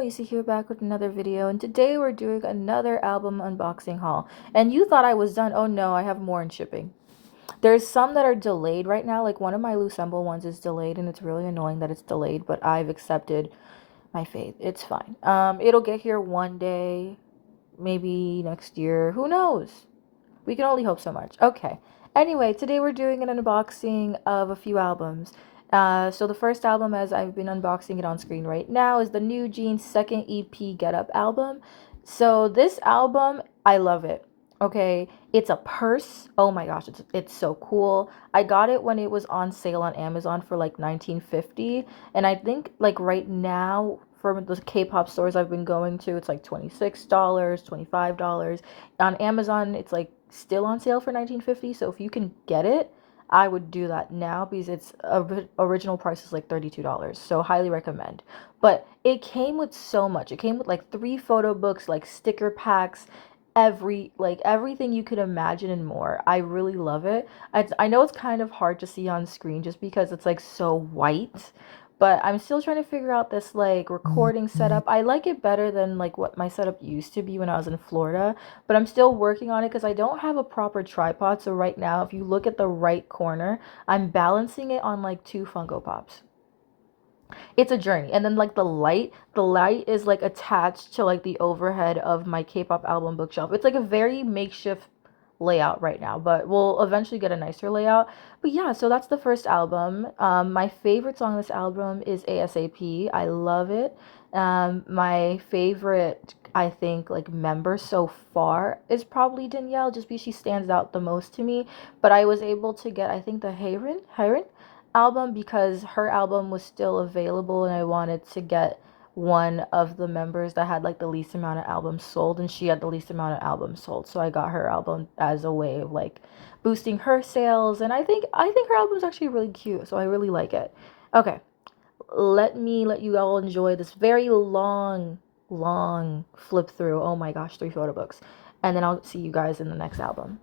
Wacy here, back with another video, and today we're doing another album unboxing haul. And you thought I was done. Oh no, I have more in shipping. There's some that are delayed right now, like one of my Loossemble ones is delayed, and it's really annoying that it's delayed, but I've accepted my fate. It's fine. It'll get here one day, maybe next year, who knows? We can only hope so much. Okay. Anyway, today we're doing an unboxing of a few albums. So the first album, as I've been unboxing it on screen right now, is the Newjeans second EP Get Up album. So this album, I love it. Okay, it's a purse. Oh my gosh, it's so cool. I got it when it was on sale on Amazon for like 19.50, and I think like right now for the K-pop stores I've been going to, it's like $26, $25. On Amazon, it's like still on sale for 19.50. So if you can get it, I would do that now because its original price is like $32. So highly recommend. But it came with so much. It came with like 3 photo books, like sticker packs, everything you could imagine and more. I really love it. I know it's kind of hard to see on screen just because it's like so white, but I'm still trying to figure out this like recording setup. I like it better than like what my setup used to be when I was in Florida, but I'm still working on it because I don't have a proper tripod. So right now, if you look at the right corner, I'm balancing it on like 2 Funko Pops. It's a journey. And then like the light is like attached to like the overhead of my K-pop album bookshelf. It's like a very makeshift layout right now, but we'll eventually get a nicer layout. But yeah, so that's the first album. My favorite song on this album is ASAP. I love it. My favorite, I think, like member so far is probably Danielle, just because she stands out the most to me. But I was able to get, I think, the Hiren album because her album was still available, and I wanted to get one of the members that had like the least amount of albums sold, and she had the least amount of albums sold, so I got her album as a way of like boosting her sales. And I think her album is actually really cute, so I really like it. Okay, let you all enjoy this very long flip through. Oh my gosh, 3 photo books, and then I'll see you guys in the next album.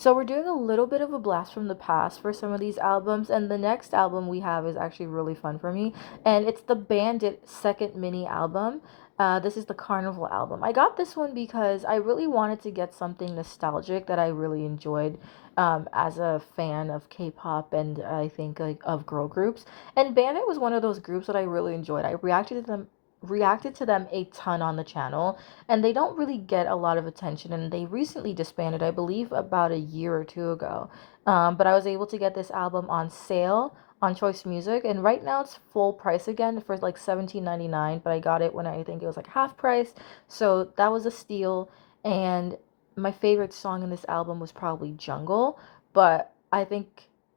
So we're doing a little bit of a blast from the past for some of these albums, and the next album we have is actually really fun for me, and it's the Bvndit second mini album. This is the Carnival album. I got this one because I really wanted to get something nostalgic that I really enjoyed as a fan of K-pop and I think like of girl groups. And Bvndit was one of those groups that I really enjoyed. I reacted to them a ton on the channel, and they don't really get a lot of attention, and they recently disbanded, I believe about a year or two ago. But I was able to get this album on sale on Choice Music, and right now it's full price again for like 17.99, but I got it when I think it was like half price, so that was a steal. And my favorite song in this album was probably Jungle, but I think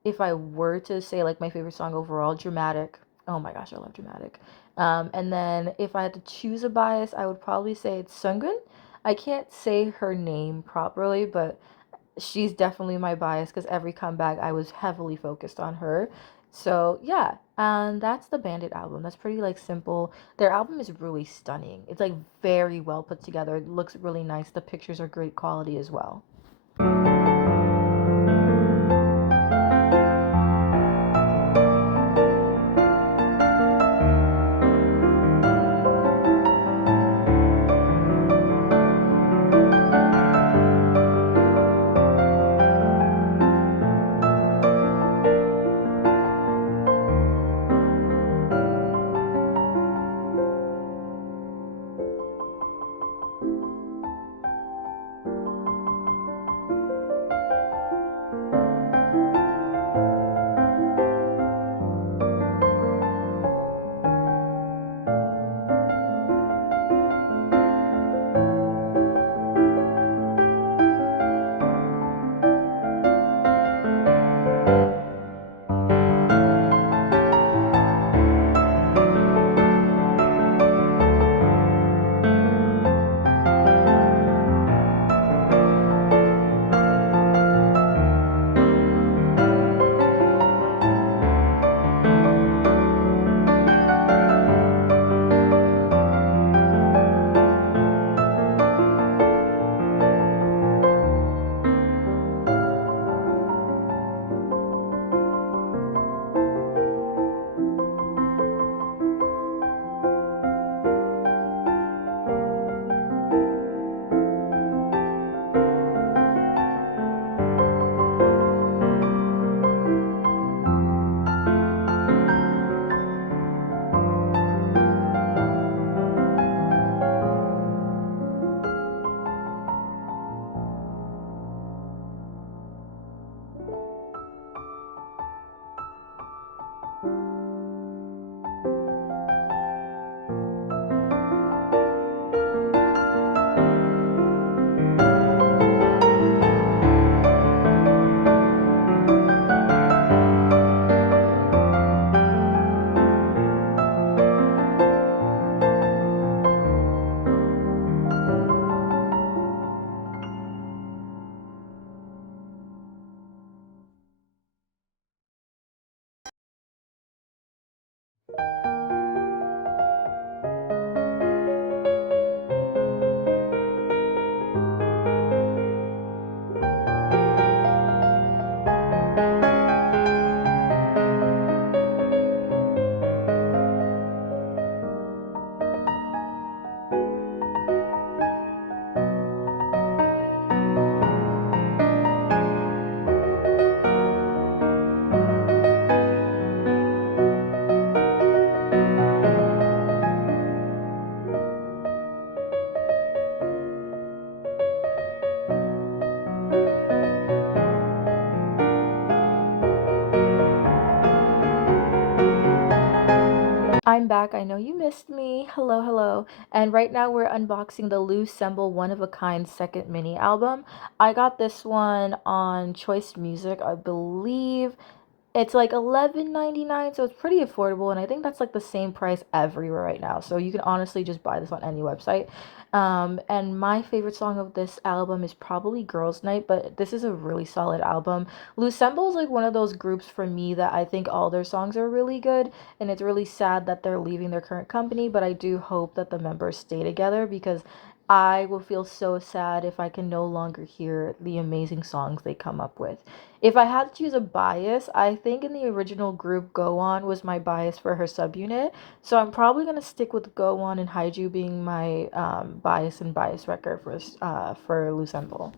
if I were to say like my favorite song overall, Dramatic. Oh my gosh, I love Dramatic. And then if I had to choose a bias, I would probably say it's Sungun. I can't say her name properly, but she's definitely my bias because every comeback I was heavily focused on her. So yeah, and that's the Bvndit album. That's pretty like simple. Their album is really stunning. It's like very well put together. It looks really nice. The pictures are great quality as well. I'm back. I know you missed me. Hello, hello. And right now we're unboxing the Loossemble One of a Kind second mini album. I got this one on Choice Music, I believe. It's like 11.99, so it's pretty affordable, and I think that's like the same price everywhere right now. So you can honestly just buy this on any website. And my favorite song of this album is probably Girls Night, but this is a really solid album. Loossemble is like one of those groups for me that I think all their songs are really good, and it's really sad that they're leaving their current company, but I do hope that the members stay together because I will feel so sad if I can no longer hear the amazing songs they come up with. If I had to choose a bias, I think in the original group, Go On was my bias for her subunit. So I'm probably gonna stick with Go On and Haiju being my bias and bias record for Loossemble.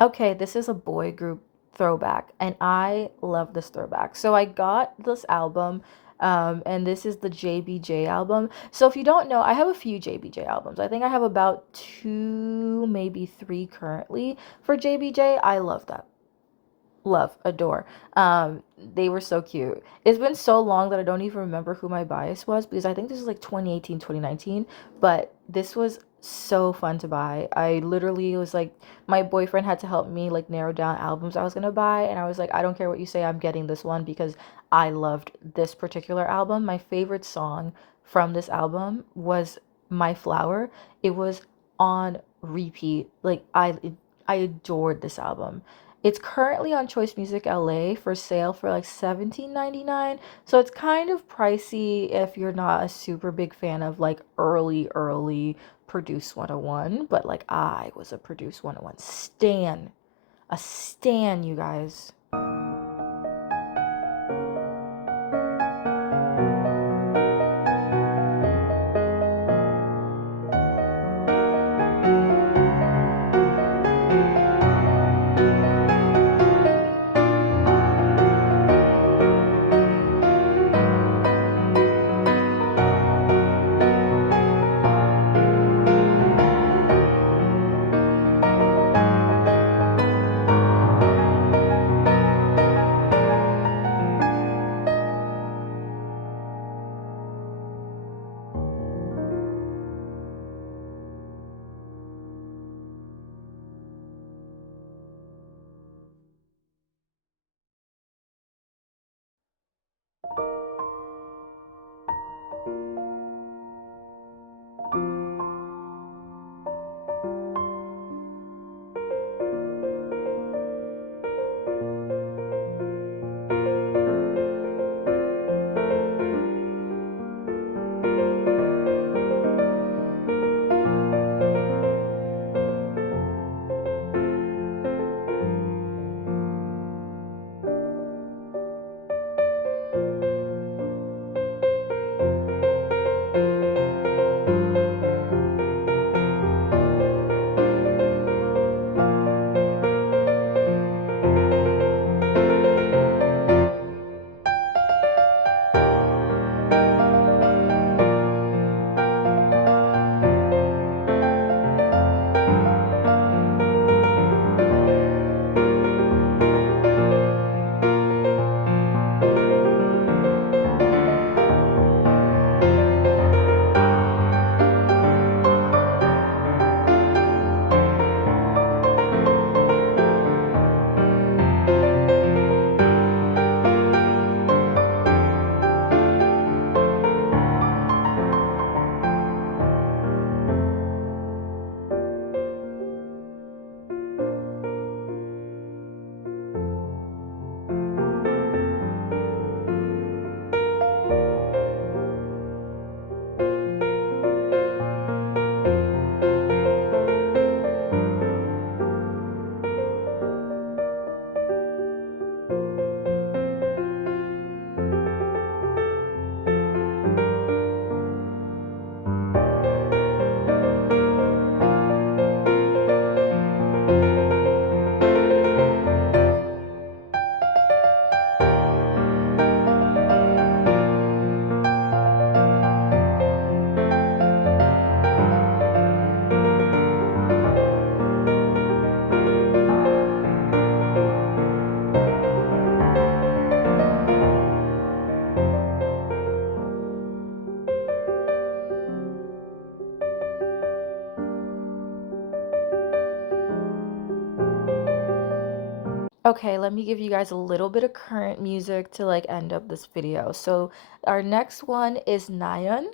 Okay, this is a boy group throwback, and I love this throwback. So I got this album, and this is the JBJ album. So if you don't know, I have a few JBJ albums. I think I have about two, maybe three currently for JBJ. I love that. Love, adore. They were so cute. It's been so long that I don't even remember who my bias was because I think this was like 2018, 2019. But this was so fun to buy. I literally was like, my boyfriend had to help me like narrow down albums I was gonna buy, and I was like, I don't care what you say, I'm getting this one because I loved this particular album. My favorite song from this album was My Flower. It was on repeat. Like I adored this album. It's currently on Choice Music LA for sale for like 17.99. So it's kind of pricey if you're not a super big fan of like early Produce 101, but like I was a Produce 101 stan. A stan, you guys. Okay, let me give you guys a little bit of current music to like end up this video. So our next one is Nayeon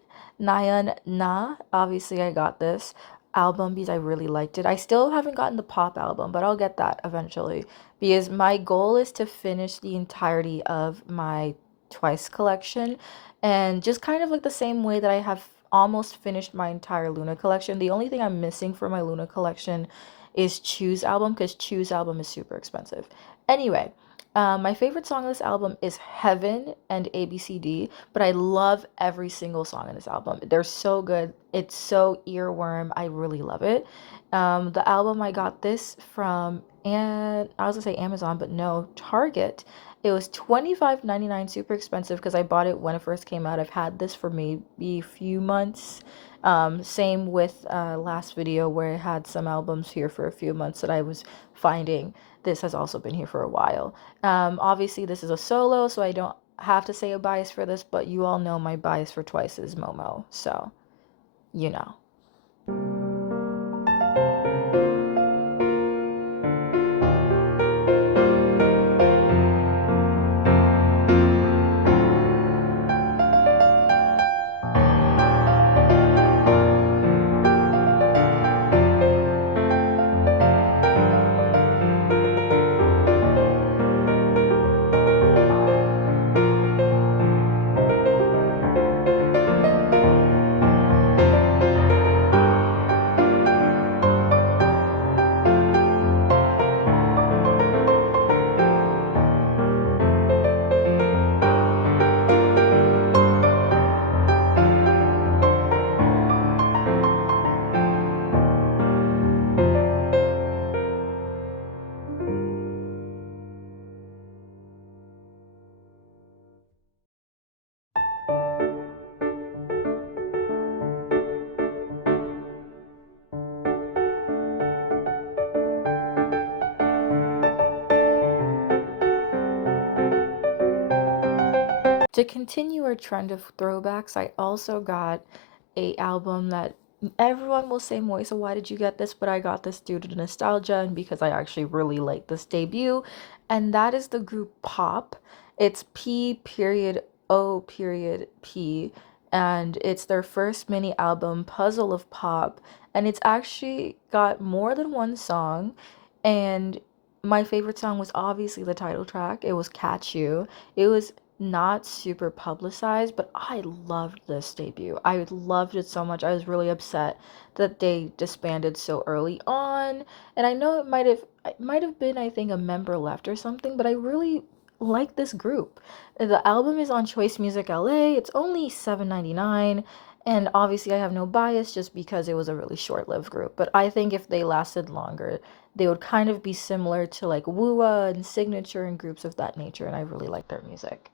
Na. Obviously, I got this album because I really liked it. I still haven't gotten the pop album, but I'll get that eventually because my goal is to finish the entirety of my Twice collection, and just kind of like the same way that I have almost finished my entire Luna collection. The only thing I'm missing for my Luna collection is Choose album, because Choose album is super expensive. Anyway, my favorite song on this album is Heaven and ABCD, but I love every single song in this album. They're so good. It's so earworm. I really love it. The album, I got this from, and I was gonna say Amazon, but no, Target. It was $25.99, super expensive because I bought it when it first came out. I've had this for maybe a few months. Same with last video where I had some albums here for a few months that I was finding. This has also been here for a while. Obviously, this is a solo, so I don't have to say a bias for this, but you all know my bias for Twice is Momo, so you know. To continue our trend of throwbacks, I also got a album that everyone will say, Moisa, why did you get this? But I got this due to nostalgia and because I actually really like this debut, and that is the group P.O.P. It's P period O period P, and it's their first mini album, Puzzle of Pop, and it's actually got more than one song, and my favorite song was obviously the title track. It was Catch You. It was not super publicized, but I loved this debut. I loved it so much. I was really upset that they disbanded so early on, and I know it might have been, I think, a member left or something, but I really like this group. The album is on Choice Music LA. It's only $7.99, and obviously I have no bias just because it was a really short-lived group, but I think if they lasted longer, they would kind of be similar to like Wooa and Signature and groups of that nature, and I really like their music.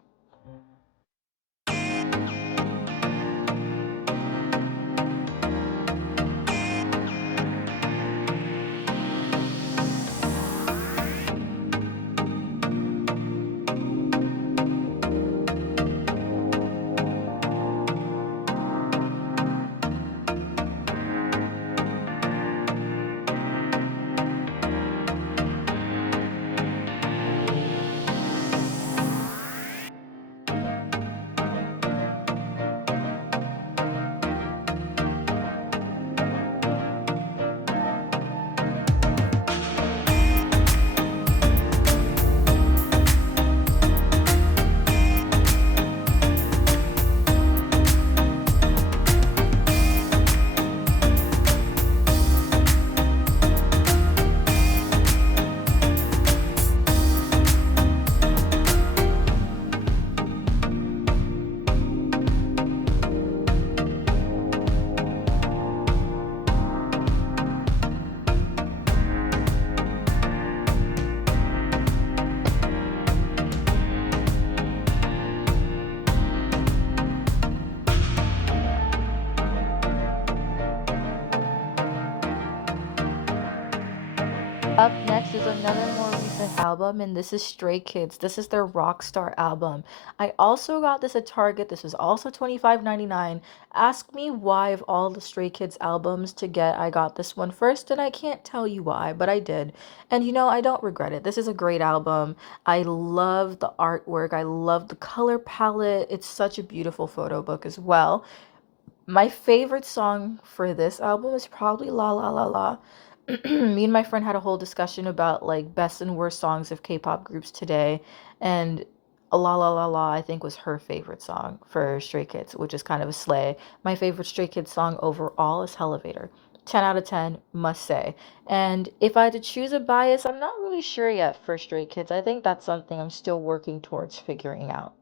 Up next is another more recent album, and this is Stray Kids. This is their Rockstar album. I also got this at Target. This was also $25.99. Ask me why, of all the Stray Kids albums to get, I got this one first, and I can't tell you why, but I did. And I don't regret it. This is a great album. I love the artwork, I love the color palette. It's such a beautiful photo book as well. My favorite song for this album is probably La La La La. Me and my friend had a whole discussion about like best and worst songs of K-pop groups today, and La La La La I think was her favorite song for Stray Kids, which is kind of a slay. My favorite Stray Kids song overall is Elevator. 10 out of 10, must say. And if I had to choose a bias, I'm not really sure yet for Stray Kids. I think that's something I'm still working towards figuring out.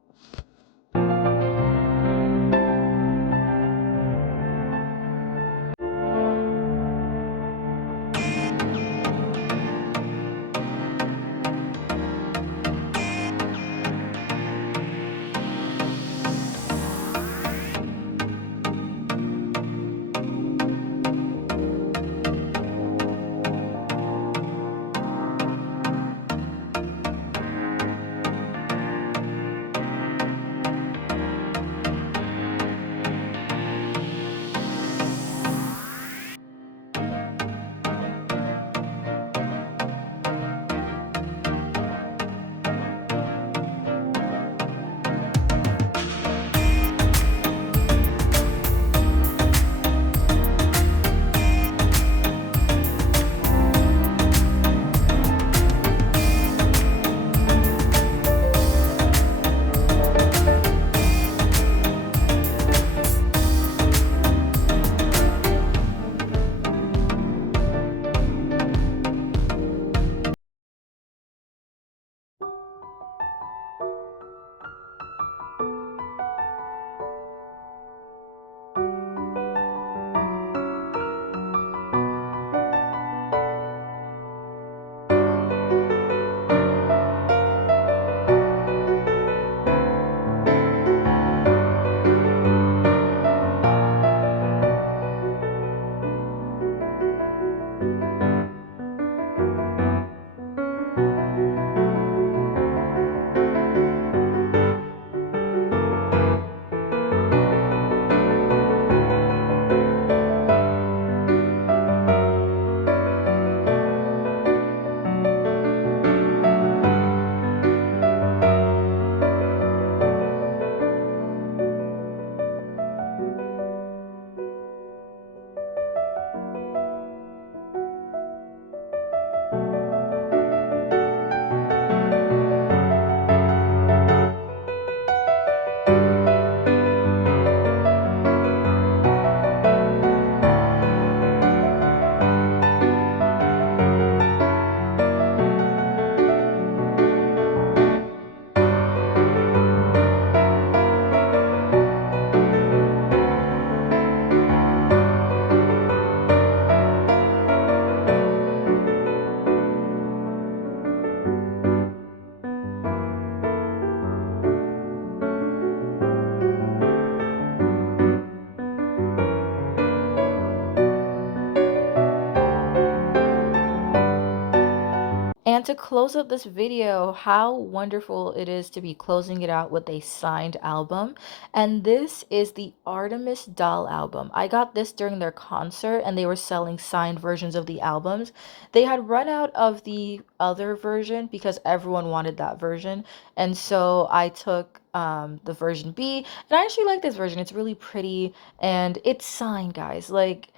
And to close up this video, how wonderful it is to be closing it out with a signed album. And this is the Artemis Dall album. I got this during their concert and they were selling signed versions of the albums. They had run out of the other version because everyone wanted that version. And so I took the version B, and I actually like this version. It's really pretty and it's signed, guys. Like,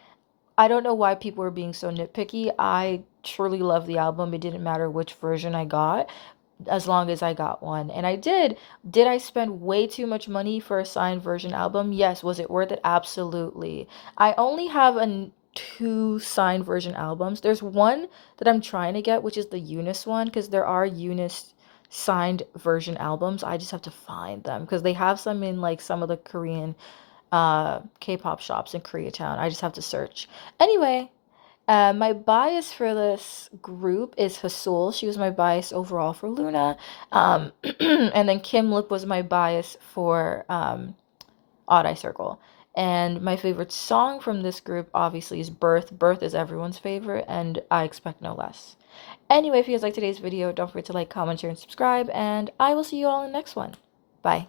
I don't know why people are being so nitpicky. I truly love the album. It didn't matter which version I got, as long as I got one. And I did. Did I spend way too much money for a signed version album? Yes. Was it worth it? Absolutely. I only have two signed version albums. There's one that I'm trying to get, which is the Eunice one, because there are Eunice signed version albums. I just have to find them because they have some in like some of the Korean K-pop shops in Koreatown. I just have to search. Anyway, my bias for this group is HaSeul. She was my bias overall for Luna. Um, and then Kim Lip was my bias for Odd Eye Circle. And my favorite song from this group obviously is Birth. Birth is everyone's favorite, and I expect no less. Anyway, if you guys like today's video, don't forget to like, comment, share, and subscribe, and I will see you all in the next one. Bye.